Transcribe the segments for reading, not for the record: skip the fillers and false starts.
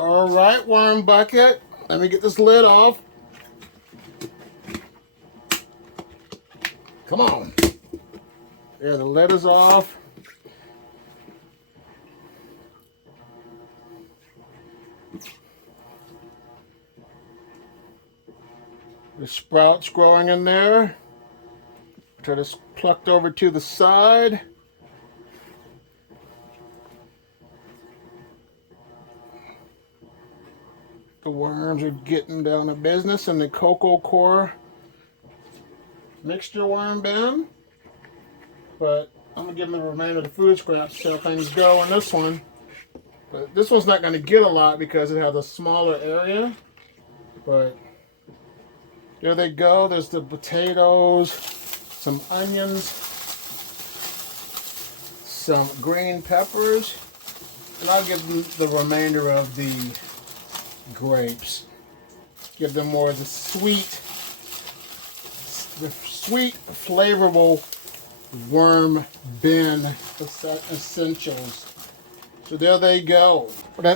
All right, worm bucket. Let me get this lid off. Come on. There, the lid is off. The sprouts growing in there. Try this plucked over to the side. The worms are getting down to business in the cocoa core mixture worm bin. But I'm going to give them the remainder of the food scraps to see how things go in this one. But this one's not going to get a lot because it has a smaller area. But there they go. There's the potatoes, some onions, some green peppers, and I'll give them the remainder of the grapes. Give them more of the sweet, flavorful worm bin essentials. So there they go.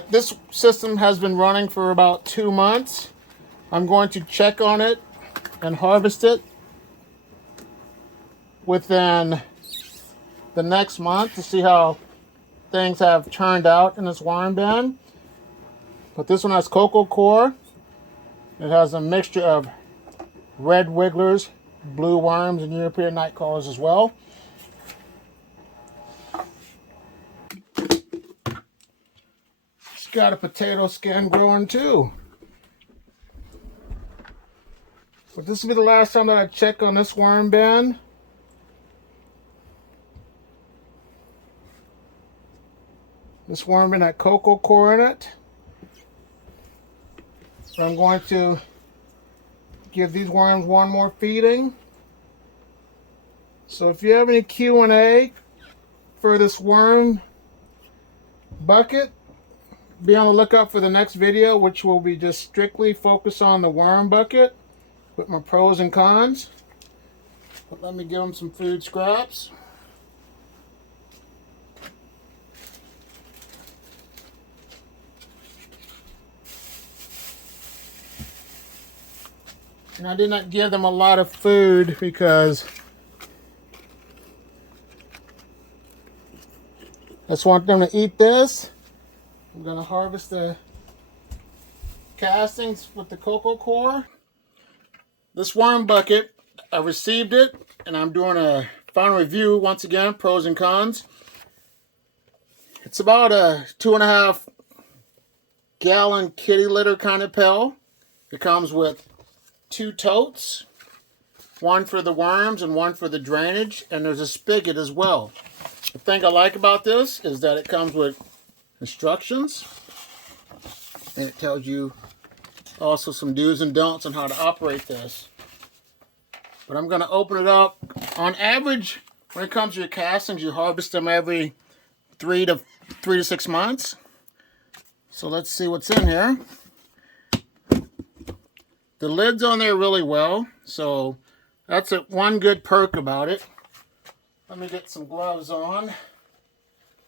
This system has been running for about 2 months. I'm going to check on it and harvest it within the next month to see how things have turned out in this worm bin. But this one has cocoa core. It has a mixture of red wigglers, blue worms, and European night crawlers as well. It's got a potato skin growing too. But this will be the last time that I check on this worm bin. This worm bin had cocoa core in it. So I'm going to give these worms one more feeding. So if you have any Q&A for this worm bucket, be on the lookout for the next video, which will be just strictly focused on the worm bucket with my pros and cons. But let me give them some food scraps. And I did not give them a lot of food because I just want them to eat this. I'm going to harvest the castings with the cocoa core. This worm bucket, I received it, and I'm doing a final review once again, pros and cons. It's about a 2.5 gallon kitty litter kind of pail. It comes with 2 totes, one for the worms and one for the drainage, and there's a spigot as well. The thing I like about this is that it comes with instructions, and it tells you also some do's and don'ts on how to operate this. But I'm going to open it up. On average, when it comes to your castings, you harvest them every 3 to 6 months. So let's see what's in here. The lid's on there really well, so that's one good perk about it. Let me get some gloves on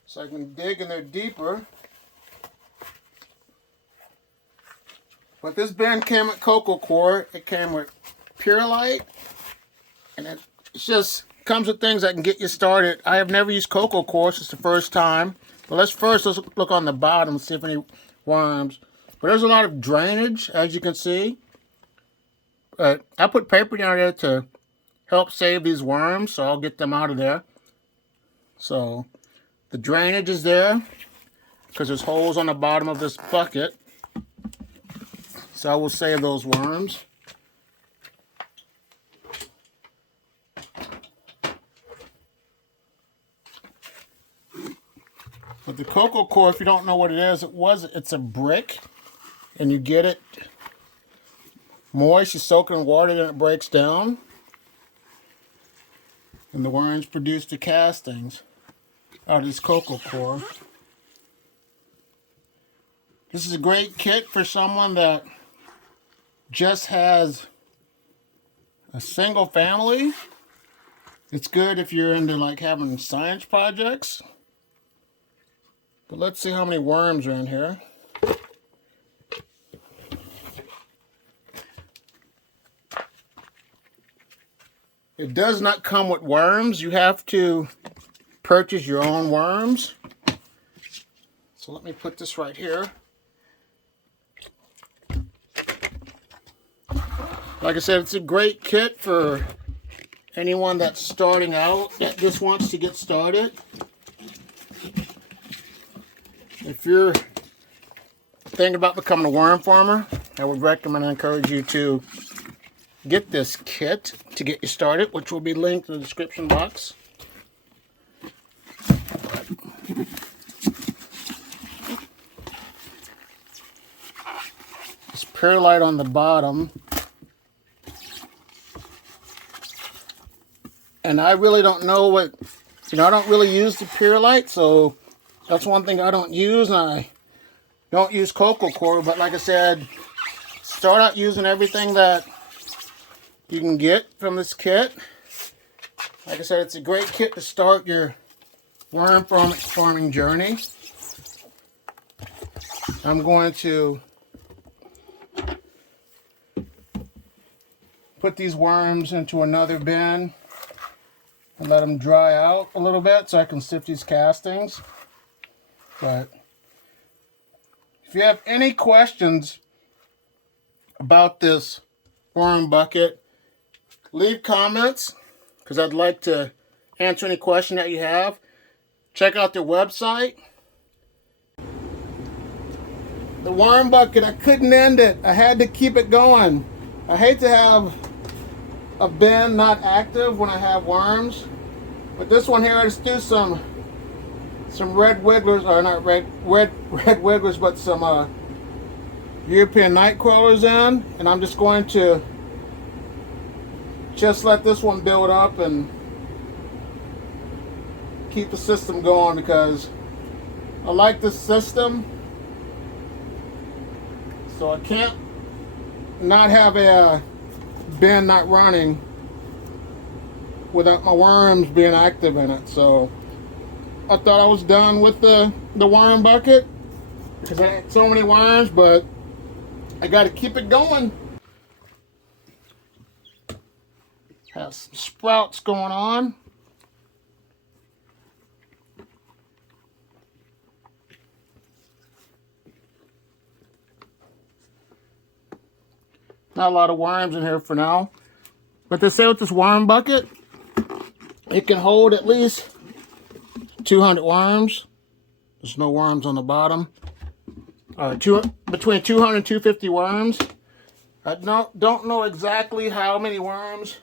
so I can dig in there deeper. But this bin came with cocoa core. It came with Pure Light, and it just comes with things that can get you started. I have never used cocoa core. It's the first time. But let's look on the bottom and see if any worms. But there's a lot of drainage, as you can see. I put paper down there to help save these worms, so I'll get them out of there. So the drainage is there because there's holes on the bottom of this bucket. So I will save those worms. But the cocoa core, if you don't know what it is, it's a brick, and you get it moist, you soak it in water, then it breaks down. And the worms produce the castings out of this cocoa core. This is a great kit for someone that just has a single family. It's good if you're into like having science projects. But let's see how many worms are in here. It does not come with worms. You have to purchase your own worms. So let me put this right here. Like I said, it's a great kit for anyone that's starting out, that just wants to get started. If you're thinking about becoming a worm farmer, I would recommend and encourage you to get this kit to get you started, which will be linked in the description box. This perlite on the bottom. And I really don't know what, I don't really use the perlite, so that's one thing I don't use. And I don't use cocoa coir, but like I said, start out using everything that you can get from this kit. Like I said, it's a great kit to start your worm farming journey. I'm going to put these worms into another bin and let them dry out a little bit so I can sift these castings. But if you have any questions about this worm bucket, leave comments, because I'd like to answer any question that you have. Check out their website. The worm bucket, I couldn't end it. I had to keep it going. I hate to have a bin not active when I have worms, but this one here, I just do some red wigglers, or not red wigglers, but some European night crawlers in, and I'm just going to just let this one build up and keep the system going, because I like this system, so I can't not have a bin not running without my worms being active in it. So I thought I was done with the worm bucket, because I had so many worms, but I got to keep it going. Have some sprouts going on. Not a lot of worms in here for now, but they say with this worm bucket, it can hold at least 200 worms. There's no worms on the bottom. Between 200 and 250 worms. I don't know exactly how many worms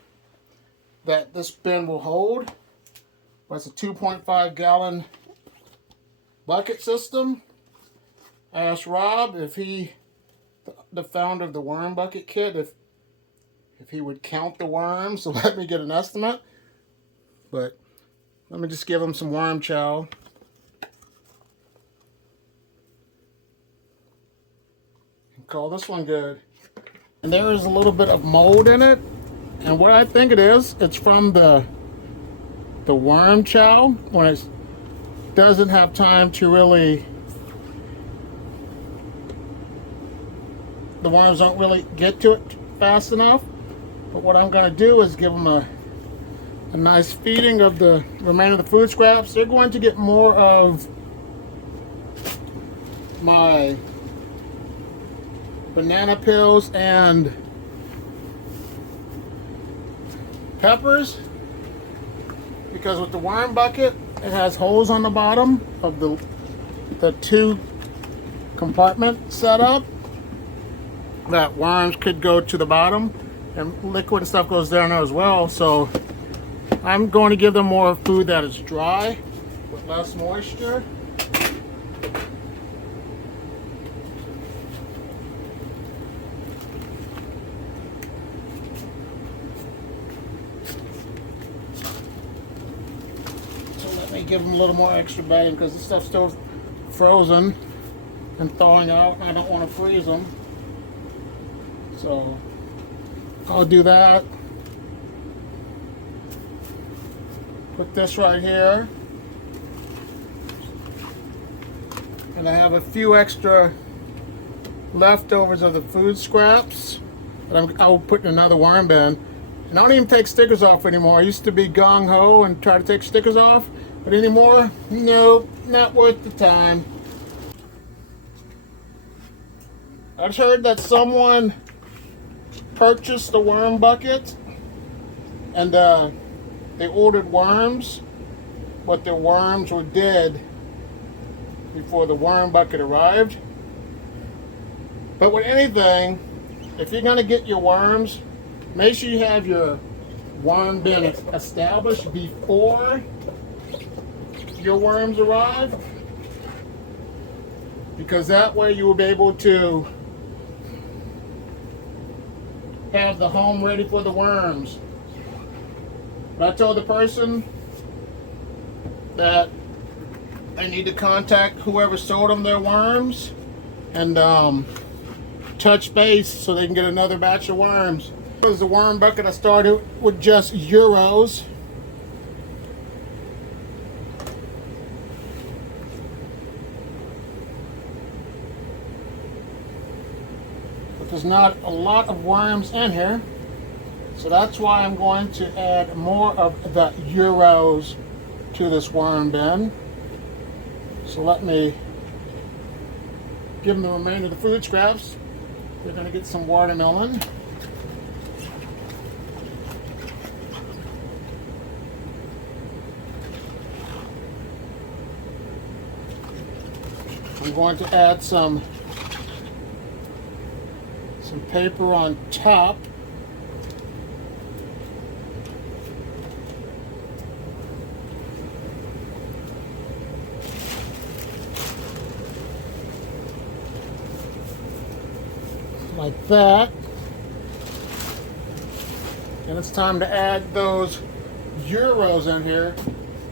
that this bin will hold, but it's a 2.5 gallon bucket system. I asked Rob, if he, the founder of the worm bucket kit, if he would count the worms to let me get an estimate. But let me just give him some worm chow. Call this one good. And there is a little bit of mold in it, and what I think it is, it's from the worm chow, when it doesn't have time to really, the worms don't really get to it fast enough. But what I'm going to do is give them a nice feeding of the remainder of the food scraps. They're going to get more of my banana peels and peppers, because with the worm bucket, it has holes on the bottom of the two compartment setup that worms could go to the bottom, and liquid and stuff goes down there as well. So I'm going to give them more food that is dry with less moisture. Give them a little more extra bedding, because this stuff's still frozen and thawing out, and I don't want to freeze them. So I'll do that. Put this right here, and I have a few extra leftovers of the food scraps that I'll put in another worm bin. And I don't even take stickers off anymore. I used to be gung-ho and try to take stickers off, but anymore, no, not worth the time. I just heard that someone purchased the worm bucket and they ordered worms, but their worms were dead before the worm bucket arrived. But with anything, if you're going to get your worms, make sure you have your worm bin established before your worms arrive, because that way you will be able to have the home ready for the worms. But I told the person that they need to contact whoever sold them their worms and touch base so they can get another batch of worms. This was the worm bucket. I started with just Euros. But there's not a lot of worms in here, so that's why I'm going to add more of the Euros to this worm bin. So let me give them the remainder of the food scraps. We're going to get some watermelon. I'm going to add some paper on top. Like that. And it's time to add those Euros in here.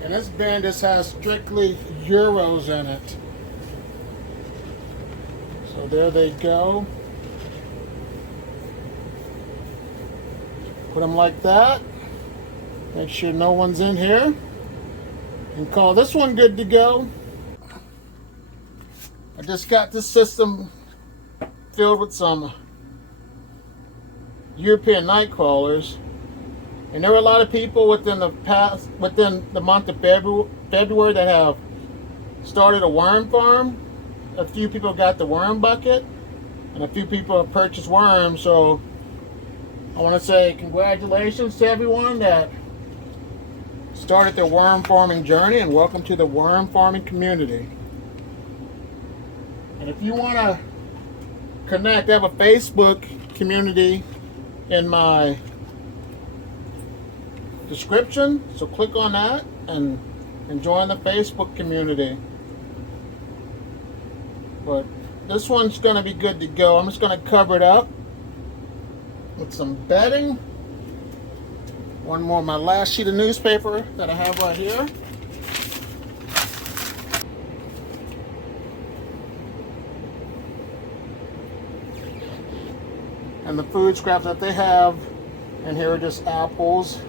And this bin just has strictly Euros in it. So there they go. Put them like that. Make sure no one's in here. And call this one good to go. I just got this system filled with some European night crawlers, and there were a lot of people within the month of February that have started a worm farm. A few people got the worm bucket, and a few people have purchased worms. So I want to say congratulations to everyone that started their worm farming journey, and welcome to the worm farming community. And if you want to connect, I have a Facebook community in my description, so click on that and join the Facebook community. But this one's going to be good to go. I'm just going to cover it up with some bedding. One more, my last sheet of newspaper that I have right here. And the food scraps that they have in here are just apples,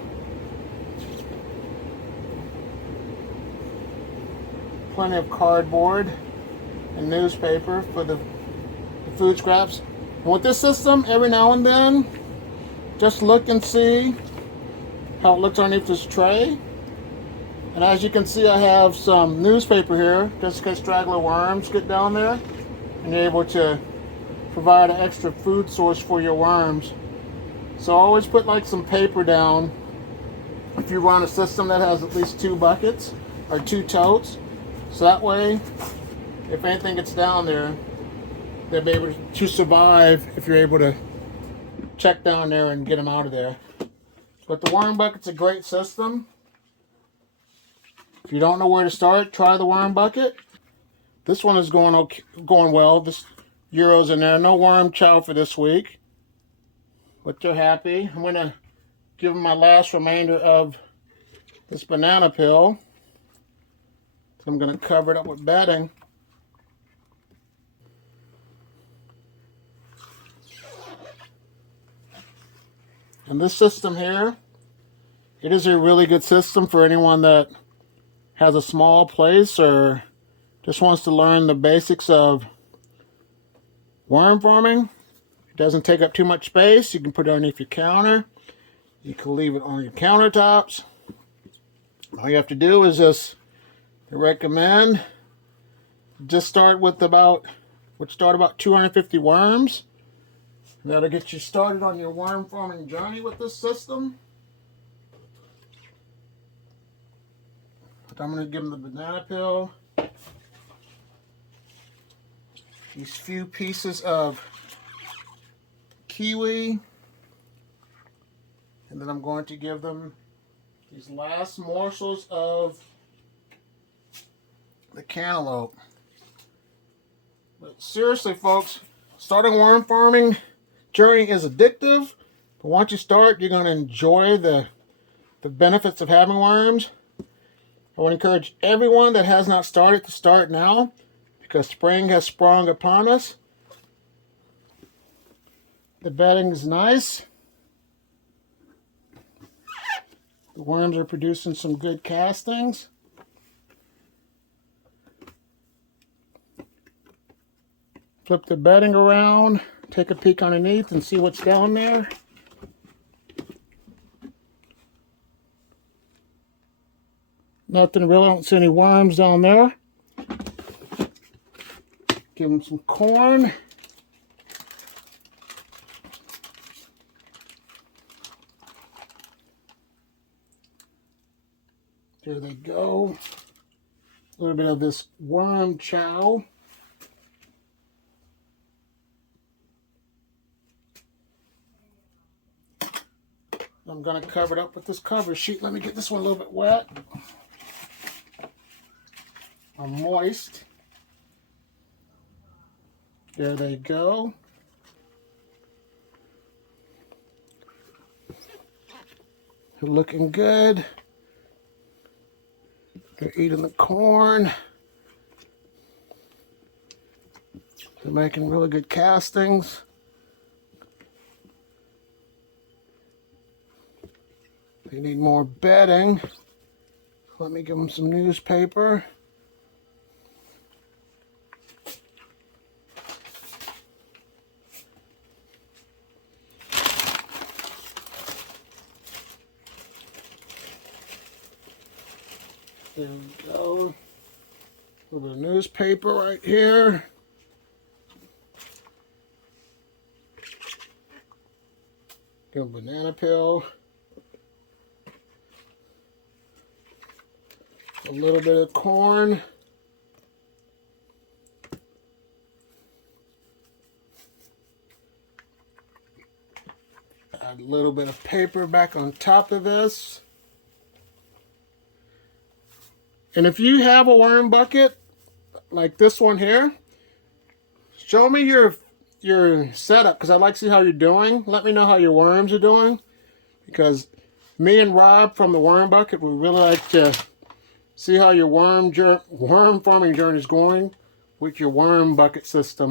plenty of cardboard and newspaper for the food scraps. And with this system, every now and then, just look and see how it looks underneath this tray. And as you can see, I have some newspaper here, just in case straggler worms get down there, and you're able to provide an extra food source for your worms. So always put like some paper down if you run a system that has at least 2 buckets or 2 totes. So that way, if anything gets down there, they'll be able to survive if you're able to check down there and get them out of there. But the worm bucket's a great system. If you don't know where to start, try the worm bucket. This one is going well. This Euros in there. No worm chow for this week, but they're happy. I'm going to give them my last remainder of this banana peel. So I'm going to cover it up with bedding. And this system here, it is a really good system for anyone that has a small place or just wants to learn the basics of worm farming. It doesn't take up too much space. You can put it underneath your counter. You can leave it on your countertops. All you have to do is just recommend just start about 250 worms. That'll get you started on your worm farming journey with this system. I'm going to give them the banana peel, these few pieces of kiwi, and then I'm going to give them these last morsels of the cantaloupe. But seriously, folks, starting worm farming journey is addictive, but once you start, you're going to enjoy the benefits of having worms. I want to encourage everyone that has not started to start now, because spring has sprung upon us. The bedding is nice. The worms are producing some good castings. Flip the bedding around, take a peek underneath and see what's down there. Nothing really, I don't see any worms down there. Give them some corn. There they go. A little bit of this worm chow. I'm going to cover it up with this cover sheet. Let me get this one a little bit wet. Or moist. There they go. They're looking good. They're eating the corn. They're making really good castings. They need more bedding. Let me give them some newspaper. There we go. A little bit of newspaper right here. Give a banana peel. A little bit of corn. Add a little bit of paper back on top of this. And if you have a worm bucket like this one here, show me your setup, because I'd like to see how you're doing. Let me know how your worms are doing, because me and Rob from the worm bucket would really like to see how your worm farming journey is going with your worm bucket system.